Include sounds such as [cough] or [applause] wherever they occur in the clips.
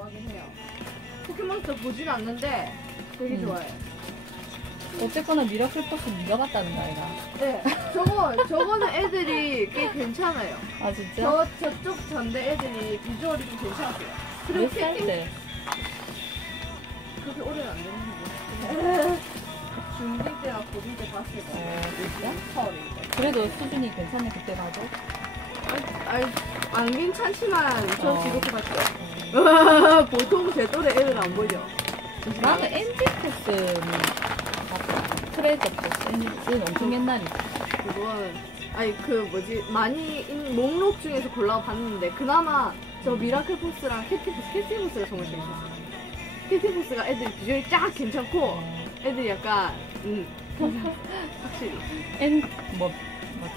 좋아하긴 해요. 포켓몬스터 보진 않는데 되게 음. 좋아해요. 어쨌거나 미라클 버스 네가 봤다는 거 아이가? 네, [laughs] 저거 저거는 애들이 꽤 괜찮아요. 아 진짜? 저 저쪽 전대 애들이 비주얼이 좀 괜찮았어요. 그리고 몇 살 때? 그렇게 오래는 안 됐는데. [laughs] 중딩 때나 고딩 때 봤을 거. 어 진짜? 때. 그래도 수준이 괜찮네 그때 봐도. 아니, 안 괜찮지만 저 어. 지금 봤죠. 어. 보통 제 또래 애들 안 보죠. 나는 엔지 포스는 봤다. 트레저. 엔지 포스는 엄청 옛날이지. 그건 아니 그 뭐지 많이 인- 목록 중에서 골라 봤는데 그나마 저 미라클 포스랑 캐티 포스, 캐티 포스가 정말 재밌었어요. 캐티 포스가 애들 비주얼이 쫙 괜찮고 어. 애들이 약간 음 [laughs] 확실히 엔, 뭐, 뭐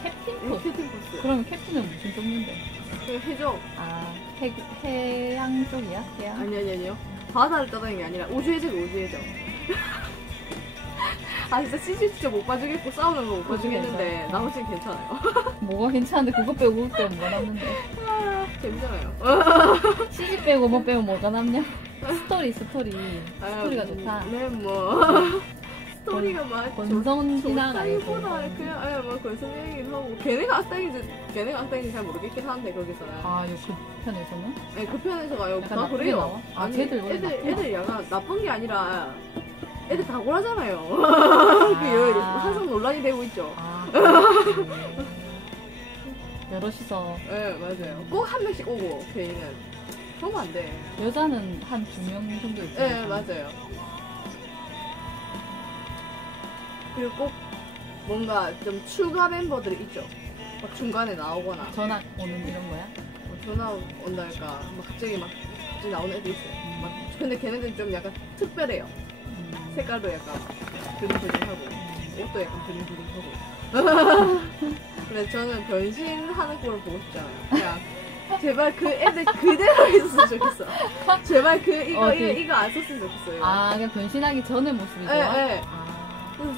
캡틴 이 포스. 캐티 포스 그러면 캡틴은 무슨 종류인데? 그 해적 아, 해, 해양 쪽이야? 해양? 아니 아니 아니요 바다를 떠다니는 게 아니라 우주 해적 우주 해적 [laughs] 아 진짜 CG 진짜 못 봐주겠고 싸우는 거 못 봐주겠는데. 나머지는 괜찮아요 [laughs] 뭐가 괜찮은데 그거 빼고 그거 빼고 뭐 남는데? 아, 재밌잖아요 [laughs] CG 빼고 뭐 빼고 뭐가 남냐? 스토리 스토리 아, 스토리가 좋다. 네 뭐 스토리가 막 권성 진화가 아니고 그냥 아예 뭐 권성 얘기긴 하고 걔네가 악당인지 걔네가 악당인지 잘 모르겠긴 한데 거기서는 아, 요그 편에서는? 네, 그 편에서가 요 나쁘게 그래요 나와? 아, 아니, 쟤들 애들 나쁘나? 애들 약간 나쁜 게 아니라 애들 다 고라잖아요 [laughs] 그 아. 항상 논란이 되고 있죠 아, 음. [laughs] 여럿이서 네 맞아요 꼭 한 명씩 오고 걔는 그러면 안돼 여자는 한 두 명 정도 있죠. 네 맞아요 그리고 꼭 뭔가 좀 추가 멤버들이 있죠 막 중간에 나오거나 전화 오는 이런 거야? 뭐 전화 온달까 막 갑자기 막 갑자기 나오는 애들 있어요 막 근데 걔네들은 좀 약간 특별해요 음. 색깔도 약간 드링드링하고 옷도 약간 드링드링하고 [laughs] 근데 저는 변신하는 꼴을 보고 싶잖아요 그냥 제발 그 애들 그대로 있었으면 좋겠어 제발 그 이거 어디? 이거, 이거 안 썼으면 좋겠어요 아, 그냥 변신하기 전의 모습이 좋아? 예, 예. 아.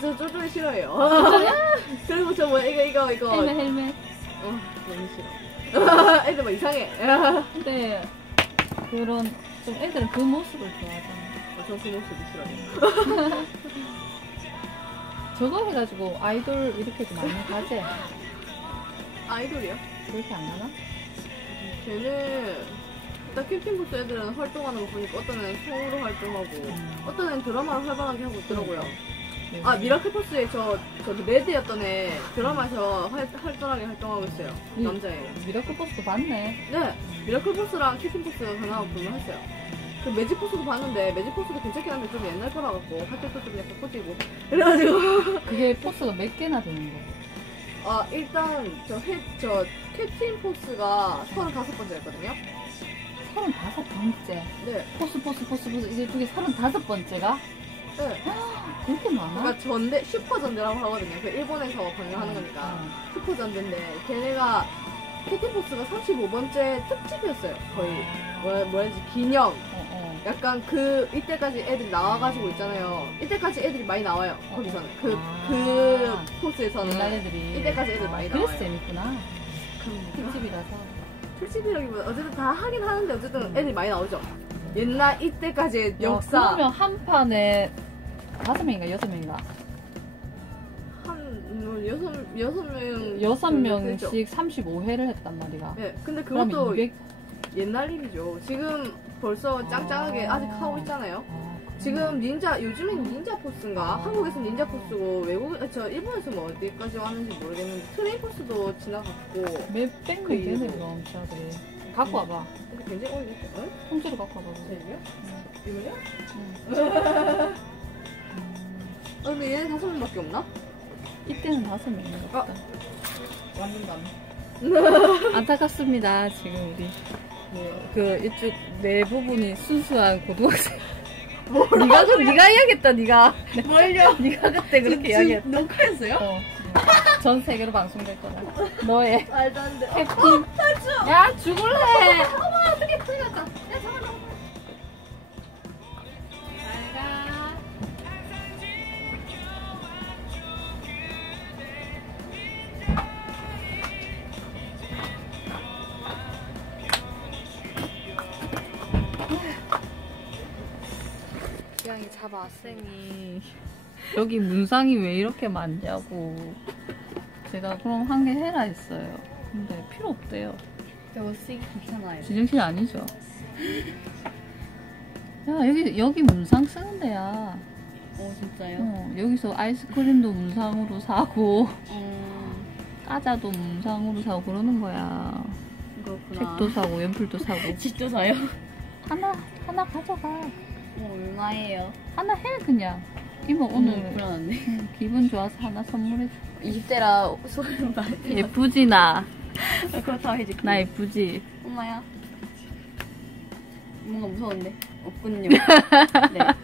저 쪼쪼이 싫어해요 그리고 저 뭐 이거 이거 이거 헬멧, 헬멧. 어, 너무 싫어 [laughs] 애들 막 이상해 [laughs] 근데 그런 좀 애들은 그 모습을 좋아하잖아. 전그 모습이 싫어요 [laughs] 저거 해가지고 아이돌 이렇게 좀 많이 가지? 아이돌이요? 그렇게 안 가나? 걔는 일단 캠핑부스 애들은 활동하는 거 보니까 어떤 애는 성우로 활동하고 어떤 애는 드라마를 활발하게 하고 있더라고요. 네. 아 미라클 포스에 저, 저 레드였던 애 드라마에서 활, 활발하게 활동하고 있어요. 음. 남자애예요. 미라클 버스도 봤네. 네, 미라클 포스랑 캠핑포스가 하나 불문했어요. 그 매직 포스도 봤는데 매직 포스도 괜찮긴 한데 좀 옛날 거라 갖고 할 때도 좀 약간 꼬지고 그래가지고 [laughs] 그게 포스가 몇 개나 되는 거? 아 일단 저, 해, 저 캡틴 포스가 35번째였거든요. 35번째. 네, 포스, 포스, 포스, 포스. 이게 두개 35번째가? 네. 그렇게 많아? 그러니까 전대 슈퍼 전대라고 하거든요. 그 일본에서 방영하는 거니까 어. 슈퍼 전대인데 걔네가 캐티포스가 35번째 특집이었어요. 거의 뭐라 뭐라 해야지 기념. 어, 어. 약간 그 이때까지 애들이 나와가지고 있잖아요. 이때까지 애들이 많이 나와요. 거기서는 그 아. 그 포스에서는 옛날 애들이. 이때까지 애들 많이 그래서 나와요. 재밌구나. 그럼 특집이라서. 특집이라기보다 어쨌든 다 하긴 하는데 어쨌든 애들이 많이 나오죠. 옛날 이때까지의 역사 야, 그러면 한 판에 다섯 명인가 여섯 명인가? 한 뭐, 여섯 여섯 명 여섯. 명씩 35회를 했단 말이가. 예, 근데 그것도 200. 옛날 일이죠. 지금 벌써 짱짱하게 아. 아직 하고 있잖아요. 아, 지금 닌자 요즘엔 닌자 포스인가? 한국에서 닌자 포스고 외국 아, 저 일본에서 뭐 어디까지 왔는지 모르겠는데 트레인 포스도 지나갔고 몇백 명그 되네. 그럼 지하들이. 갖고 와봐. 근데 굉장히 오래됐죠. 응? 통째로 갖고 와봐. 제일요? 이거요? 응. 어, 근데 얘네 다섯 명밖에 없나? 이때는 다섯 명인 것 같다. 완전 안타깝습니다. 지금 우리 그 이쪽 내 부분이 순수한 고등학생. [laughs] 네가 그 네가 해야겠다. 네가 뭘요? [laughs] 네가 그때 그렇게 이야기했다. 녹화했어요? 어. 전 세계로 방송될 거다. 너의 [laughs] 말도 안 돼. 캡틴. 야 죽을래. 어떻게 큰일 났다. 야 잠깐만. 잘가. 봐봐 학생이 여기 문상이 왜 이렇게 많냐고 제가 그럼 한 개 해라 했어요. 근데 필요 없대요. 저거 쓰기 귀찮아요 제정신 아니죠? 야 여기 여기 문상 쓰는 데야. 어 진짜요? 어, 여기서 아이스크림도 문상으로 사고 음 과자도 문상으로 사고 그러는 거야. 그렇구나 책도 사고 연필도 사고 [laughs] 집도 사요? 하나 하나 가져가. 뭐 얼마예요? 하나 해 그냥. 이모 오늘 음, 불안한데 응, 기분 좋아서 하나 선물해 줘. 20대라 소름 많이 예쁘지 나. 그렇다고 해줄게 나 예쁘지. 엄마야 뭔가 무서운데 없군요 [laughs] 네 해라.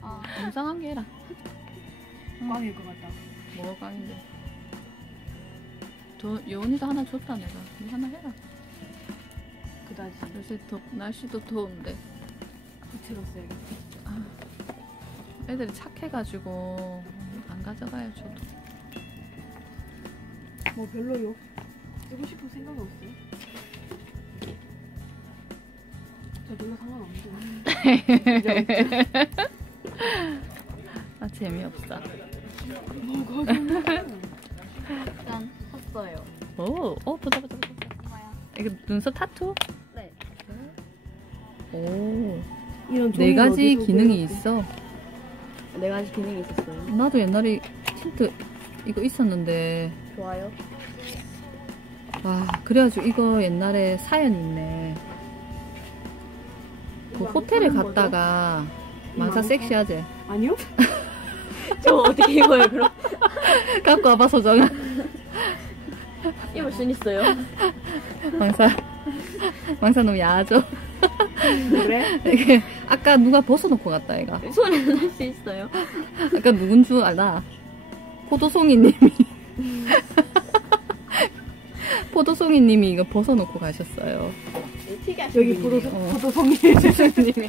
아, 문상한 게 해라. 꽝일 것 같다 뭐가 꽝인데? 저 여운이도 하나 줬다 내가. 니 하나 해라. 그다지 요새 더 날씨도 더운데 들었어요 애들이 착해가지고 안 가져가요 저도. 뭐 별로요. 쓰고 싶은 생각이 없어요. 저 별로 상관없는데. [laughs] 아 재미없다. 일단 샀어요 오, 어 보자 보자 보자. 이거 눈썹 타투? 네 오, 이런 네 가지 기능이 배웠대? 있어. 네 가지 기능이 있었어요 나도 옛날에 틴트 이거 있었는데 좋아요 와 그래가지고 이거 옛날에 사연이 있네. 그 호텔에 갔다가 망사 섹시하지? 아니요? [laughs] 저 어떻게 입어요 그럼? [laughs] 갖고 와봐 소정아. 입을 순 있어요 망사 망사 너무 야하죠? 그래? [laughs] 아까 누가 벗어놓고 갔다 얘가. 손에는 할수 있어요 아까 누군 줄 알아? 포도송이님이 [laughs] 포도송이님이 이거 벗어놓고 가셨어요. 특이하신 여기. 포도 어. 포도송이 [laughs] 님이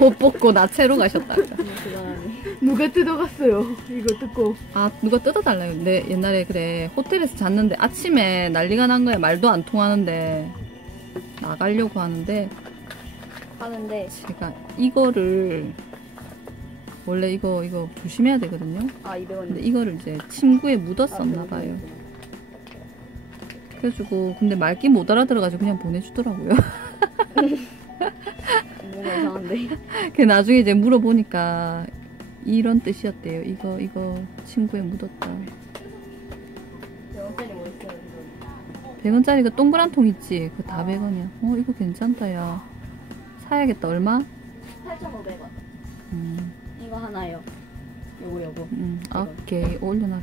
옷 벗고 나체로 가셨다. 대단하네 누가 뜯어갔어요? 이거 뜯고 아 누가 뜯어달라요. 근데 옛날에 그래 호텔에서 잤는데 아침에 난리가 난 거야. 말도 안 통하는데 나가려고 하는데 하는데 제가 이거를 원래 이거 이거 조심해야 되거든요. 아 200원 근데 이거를 이제 침구에 묻었었나 봐요. 그래가지고 근데 말귀 못 알아들어가지고 그냥 보내주더라고요. [laughs] 뭔가 이상한데 [laughs] 그 나중에 이제 물어보니까 이런 뜻이었대요. 이거 이거 친구에 묻었다. 영원짜리 뭐 있어요 100원짜리 그 동그란 통 있지? 그거 다 100원이야. 어 이거 괜찮다 야. 사야겠다. 얼마? 8,500원 음, 이거 하나요 요거 요거 음, 오케이 올려놔라.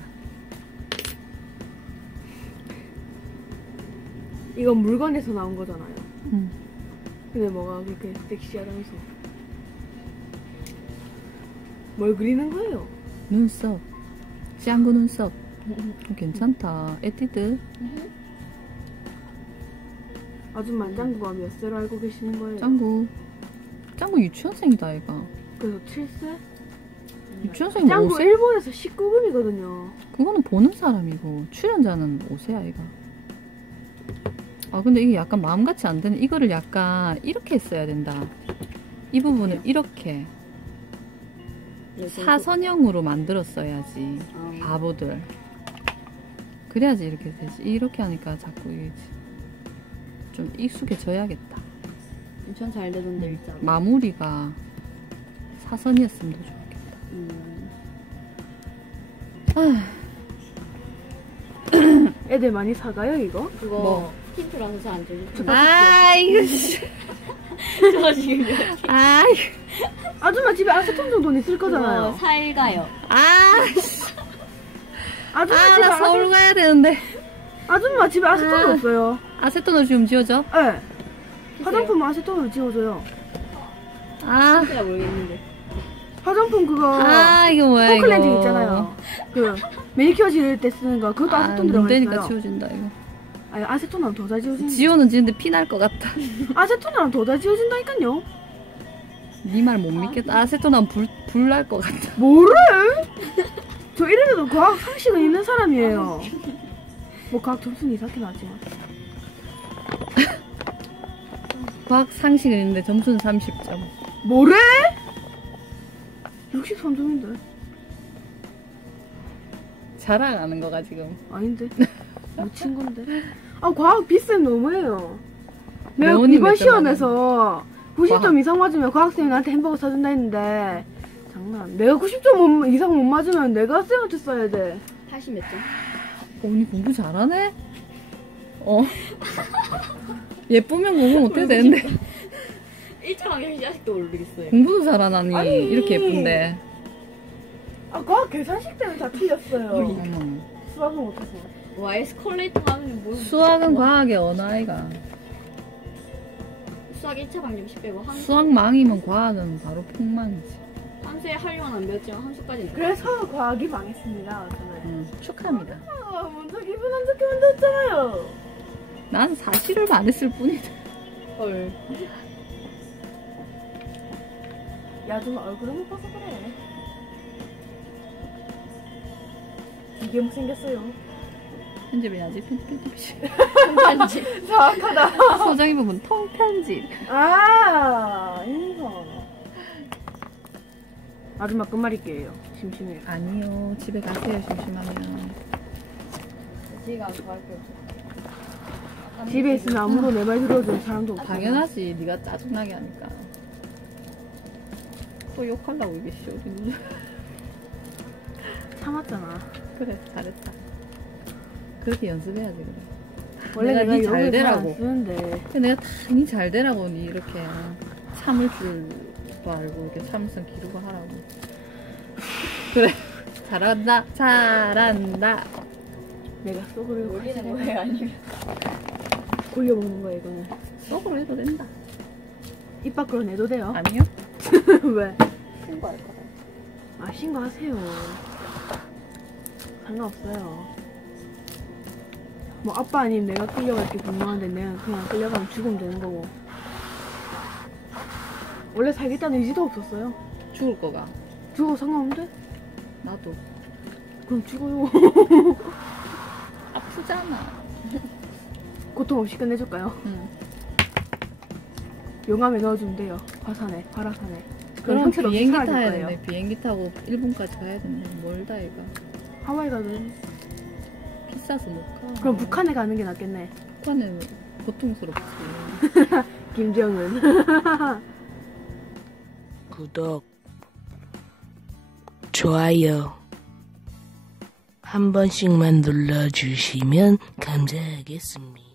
이건 물건에서 나온 거잖아요. 음. 근데 뭐가 그렇게 섹시하다면서 뭘 그리는 거예요? 눈썹. 짱구 눈썹. 어, [laughs] 괜찮다. 에뛰드. [laughs] 아줌마 짱구가 몇 세로 알고 계시는 거예요? 짱구. 짱구 유치원생이다 얘가. 그래서 7세? 유치원생 짱구 5세? 일본에서 19금이거든요. 그거는 보는 사람이고 출연자는 5세야 이가. 아 근데 이게 약간 마음같이 안 되는 이거를 약간 이렇게 했어야 된다. 이 부분을 이렇게 사선형으로 만들었어야지. 아, 바보들. 그래야지 이렇게 되지. 이렇게 하니까 자꾸 이게 좀 익숙해져야겠다. 엄청 잘 되던데 음, 진짜 마무리가 사선이었으면 더 좋겠다. 음. 애들 많이 사가요 이거? 그거 뭐? 힌트라서 잘안 들리죠 아 이거 씨. 저 지금 아 아줌마 집에 아세톤 정도는 있을 거잖아요. 그거 살가요 아. 아줌마 아, 집에 나 아세, 서울 가야 되는데. 아줌마 집에 아세톤 아. 없어요. 아세톤으로 지금 지워져? 네. 화장품 아세톤으로 지워줘요. 아, 힌트라 모르겠는데 화장품 그거 아, 이거 뭐야, 이거. 폼클렌징 있잖아요. 그 매니큐어 지를 때 쓰는 거 그것도 아, 아세톤 들어가 되니까 있어요. 지워진다, 이거. 아니 아세톤 하면 더 잘 지워지는 지워는 지는데 피 날 것 같다. [laughs] 아세톤 하면 더 잘 지워진다니까요. 니 말못 믿겠다. 아세톤 하면 불, 불 날 것 같다. 뭐래? 저 이래도 과학 상식은 있는 사람이에요. 뭐 과학 점수는 이상하게 나지만. [laughs] 과학 상식은 있는데 점수는 30점. 뭐래? 63점인데? 자랑하는 거가 지금. 아닌데? [laughs] 묻힌 건데? 아, 과학 비쌤 너무해요. 내가 이번 몇 시험에서 90점 과학. 이상 맞으면 과학쌤이 나한테 햄버거 사준다 했는데, 장난. 내가 90점 이상 못 맞으면 내가 쌤한테 써야 돼. 80 몇 점? 언니 공부 잘하네? 어. [laughs] 예쁘면 공부 못해도 되는데. [laughs] 1점하게 아직도 모르겠어요. 공부도 잘하나니. 아니. 이렇게 예쁜데. 아, 과학 계산식 때문에 다 틀렸어요. 어머. 수학은 못해서. 와이스 콜레이터 하면 뭘 수학은 과학의 언어아이가. 수학 1차 방정 10 빼고 한 수학 망이면 과학은 바로 폭망이지. 한수에 하려면 몇 점? 한 수까지 그래서 과학이 망했습니다, 저는. 응, 축하합니다. 아, 먼저 기분 안 좋게 만들었잖아요. 난 사실을 말했을 뿐이다. 헐. 야, 좀 얼굴을 못 봐서 그래. 이게 못생겼어요. 편집해야지, 편집. 편집. [laughs] 정확하다. 소정이 부분 통편집. 아, 인성. 마지막 끝말잇기예요. 심심해요. 아니요, 집에 가세요, 심심하면. 제가 좋아할게요. 아, 집에 있으면 아무도 내 말 들어주는 사람도 없고. 당연하지, 네가 짜증나게 하니까. 또 욕하려고 이게 쇼리 참았잖아. 그래, 잘했다. 그렇게 연습해야지, 그래. 원래 내가 내가, 네잘 되라고. 쓰는데. 근데 내가 다니 잘 되라고 니 이렇게 참을 줄도 알고 이렇게 참을성 기르고 하라고. 그래, [laughs] 잘한다, 잘한다. 내가 속으로 놀리는 가지고 거예요? 아니면 [laughs] 골려 먹는 거야, 이거는. 속으로 해도 된다. 입 밖으로 내도 돼요? 아니요? [laughs] 왜? 신고할 거다. 아, 신고하세요. 상관없어요. 뭐, 아빠 아니면 내가 끌려갈 게 분명한데 내가 그냥 끌려가면 죽으면 되는 거고. 원래 살겠다는 의지도 없었어요. 죽을 거가. 죽어도 상관없는데? 나도. 그럼 죽어요. [laughs] 아프잖아. [laughs] 고통 없이 끝내줄까요? 응. 용암에 넣어주면 돼요. 화산에, 화라산에. 그럼 없이 비행기 타야 거예요. 되네. 비행기 타고 일본까지 가야 되네. 멀다, 이거. 하와이 가든. 비싸서 못 가. 그럼 북한에 가는 게 낫겠네. 북한은 고통스럽지. [laughs] 김정은. [laughs] 구독, 좋아요 한 번씩만 눌러주시면 감사하겠습니다.